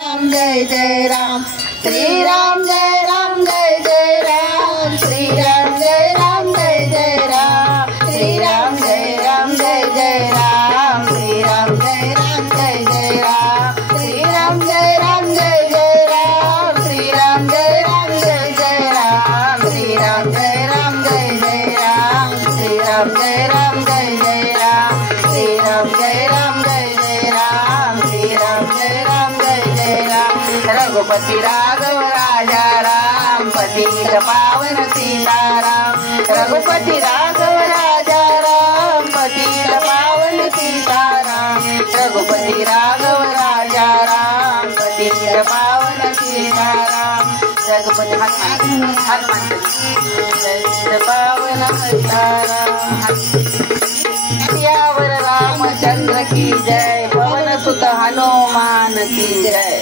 राम जय जय राम, श्री राम जय राम जय जय राम, श्री राम जय राम जय जय राम, श्री राम जय राम जय जय राम, श्री राम जय राम जय जय राम, श्री राम जय राम जय जय राम, श्री राम जय राम जय जय राम, श्री राम जय राम जय जय राम, श्री राम जय राम जय जय राम, श्री राम जय राम जय जय राम, श्री राम जय राम जय जय राम। रघुपति राघव राजा राम, पतित पावन सीताराम, रघुपति राघव राजा राम, पतित पावन सीताराम, रघुपति राघव राजा राम, पतित पावन सीताराम, रघुपति हनुमान पतित पावन सीताराम। सियावर रामचंद्र की जय, पवन सुत हनुमान की जय।